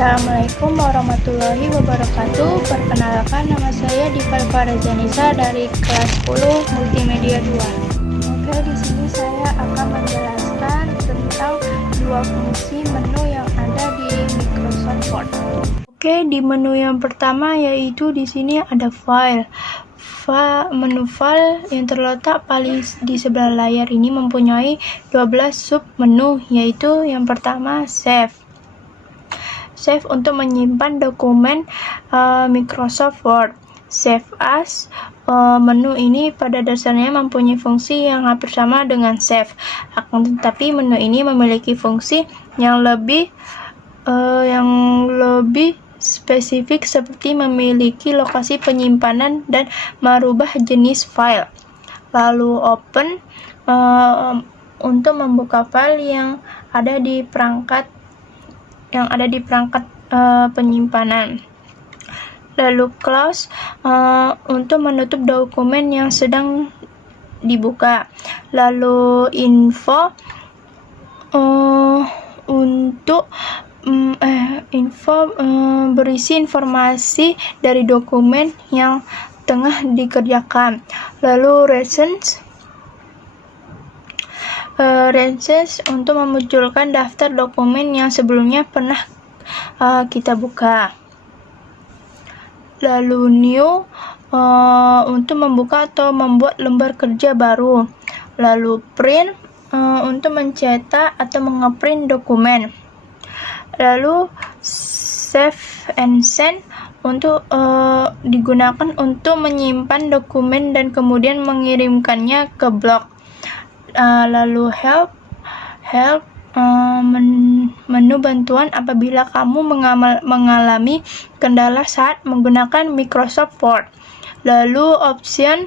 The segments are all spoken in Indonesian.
Assalamualaikum warahmatullahi wabarakatuh. Perkenalkan, nama saya Diva Farazanisa dari kelas 10 Multimedia 2. Oke, di sini saya akan menjelaskan tentang dua fungsi menu yang ada di Microsoft Word. Oke, di menu yang pertama yaitu di sini ada file. Menu file yang terletak paling di sebelah layar ini mempunyai 12 sub menu, yaitu yang pertama save untuk menyimpan dokumen Microsoft Word. Save as, menu ini pada dasarnya mempunyai fungsi yang hampir sama dengan save, akan tetapi menu ini memiliki fungsi yang lebih spesifik, seperti memiliki lokasi penyimpanan dan merubah jenis file. Lalu open, untuk membuka file yang ada di perangkat penyimpanan. Lalu close, untuk menutup dokumen yang sedang dibuka. Lalu info, untuk berisi informasi dari dokumen yang tengah dikerjakan. Lalu recents, untuk memunculkan daftar dokumen yang sebelumnya pernah kita buka. Lalu new, untuk membuka atau membuat lembar kerja baru. Lalu print, untuk mencetak atau mengeprint dokumen. Lalu save and send, untuk digunakan untuk menyimpan dokumen dan kemudian mengirimkannya ke blog. Lalu help, menu bantuan apabila kamu mengalami kendala saat menggunakan Microsoft Word. Lalu option,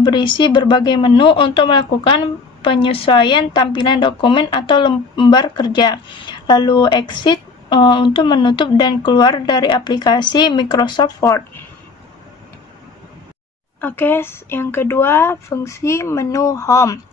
berisi berbagai menu untuk melakukan penyesuaian tampilan dokumen atau lembar kerja. Lalu exit, untuk menutup dan keluar dari aplikasi Microsoft Word. Oke, yang kedua, fungsi menu home.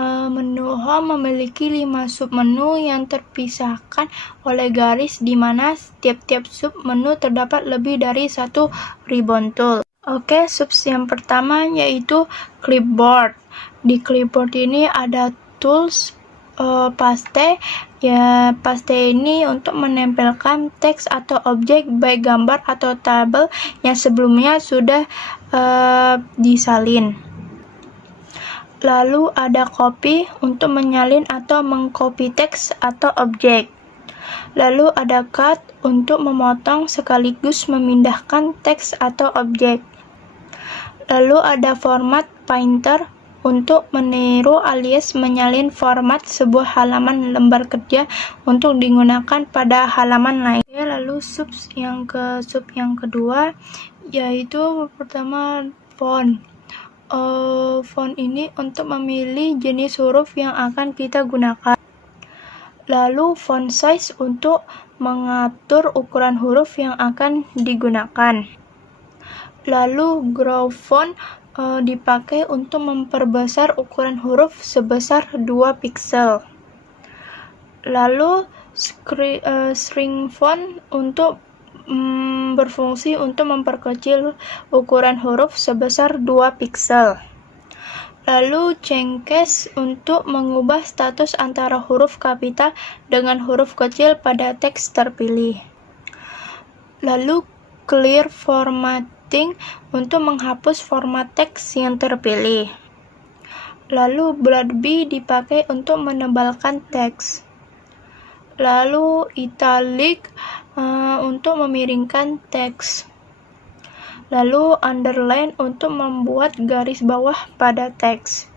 Menu home memiliki 5 submenu yang terpisahkan oleh garis, di mana tiap-tiap submenu terdapat lebih dari satu ribbon tool. Oke, yang pertama yaitu clipboard. Di clipboard ini ada tools paste. Paste ini untuk menempelkan teks atau objek, baik gambar atau tabel yang sebelumnya sudah disalin. Lalu ada copy, untuk menyalin atau mengcopy teks atau objek. Lalu ada cut, untuk memotong sekaligus memindahkan teks atau objek. Lalu ada format painter, untuk meniru alias menyalin format sebuah halaman lembar kerja untuk digunakan pada halaman lain. Lalu sub yang kedua yaitu pertama font. Font ini untuk memilih jenis huruf yang akan kita gunakan. Lalu font size, untuk mengatur ukuran huruf yang akan digunakan. Lalu grow font, dipakai untuk memperbesar ukuran huruf sebesar 2 piksel. Lalu shrink font, untuk berfungsi untuk memperkecil ukuran huruf sebesar 2 piksel. Lalu change case, untuk mengubah status antara huruf kapital dengan huruf kecil pada teks terpilih. Lalu clear formatting, untuk menghapus format teks yang terpilih. Lalu bold dipakai untuk menebalkan teks. Lalu italic, untuk memiringkan teks. Lalu underline, untuk membuat garis bawah pada teks.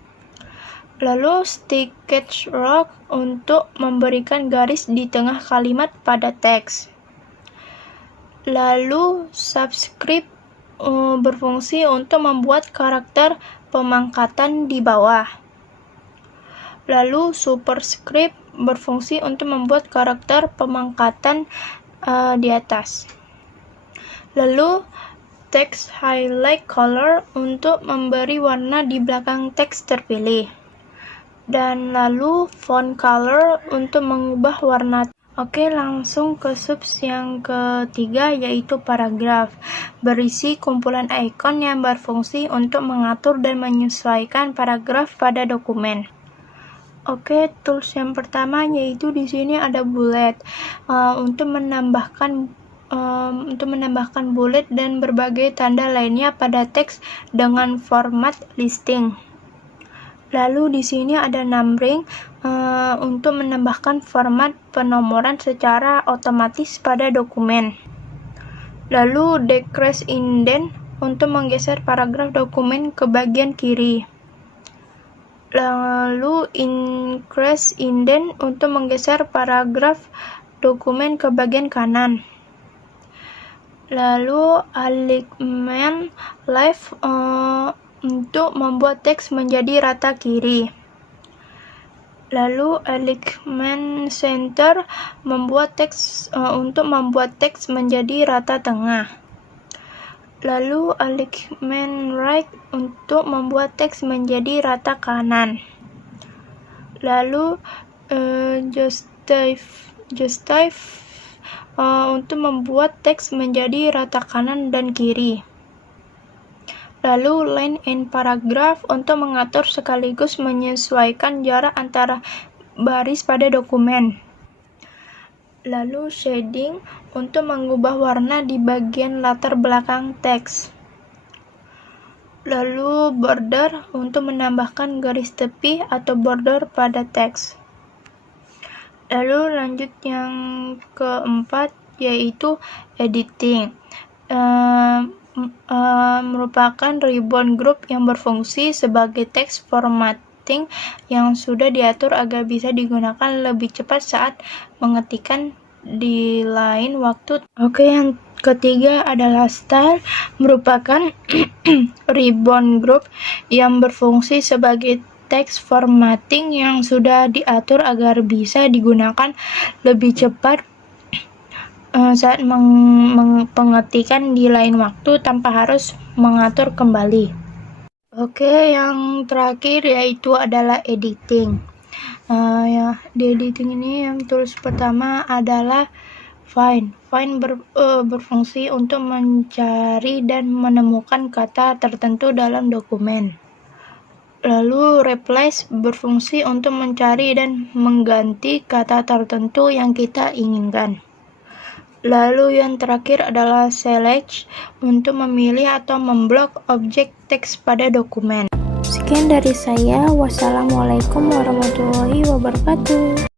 Lalu stitch rock, untuk memberikan garis di tengah kalimat pada teks. Lalu subscript, berfungsi untuk membuat karakter pemangkatan di bawah. Lalu superscript, berfungsi untuk membuat karakter pemangkatan di atas. Lalu text highlight color, untuk memberi warna di belakang teks terpilih. Dan lalu font color, untuk mengubah warna. Oke, langsung ke subs yang ketiga, yaitu paragraf. Berisi kumpulan ikon yang berfungsi untuk mengatur dan menyesuaikan paragraf pada dokumen. Oke, tools yang pertama yaitu di sini ada bullet untuk menambahkan bullet dan berbagai tanda lainnya pada teks dengan format listing. Lalu di sini ada numbering untuk menambahkan format penomoran secara otomatis pada dokumen. Lalu decrease indent untuk menggeser paragraf dokumen ke bagian kiri. Lalu increase indent untuk menggeser paragraf dokumen ke bagian kanan. Lalu alignment left untuk membuat teks menjadi rata kiri. Lalu alignment center untuk membuat teks menjadi rata tengah. Lalu alignment right untuk membuat teks menjadi rata kanan. Lalu justify untuk membuat teks menjadi rata kanan dan kiri. Lalu line and paragraph untuk mengatur sekaligus menyesuaikan jarak antara baris pada dokumen. Lalu shading untuk mengubah warna di bagian latar belakang teks. Lalu border untuk menambahkan garis tepi atau border pada teks. Lalu lanjut yang keempat, yaitu editing. Merupakan ribbon group yang berfungsi sebagai text formatting yang sudah diatur agar bisa digunakan lebih cepat saat mengetikkan di lain waktu. Oke, yang ketiga adalah style, merupakan ribbon group yang berfungsi sebagai text formatting yang sudah diatur agar bisa digunakan lebih cepat saat pengetikan di lain waktu tanpa harus mengatur kembali. Oke, yang terakhir yaitu adalah editing. Di editing ini yang tools pertama adalah find. Find berfungsi untuk mencari dan menemukan kata tertentu dalam dokumen. Lalu replace berfungsi untuk mencari dan mengganti kata tertentu yang kita inginkan. Lalu yang terakhir adalah select untuk memilih atau memblok objek teks pada dokumen. Sekian dari saya. Wassalamualaikum warahmatullahi wabarakatuh.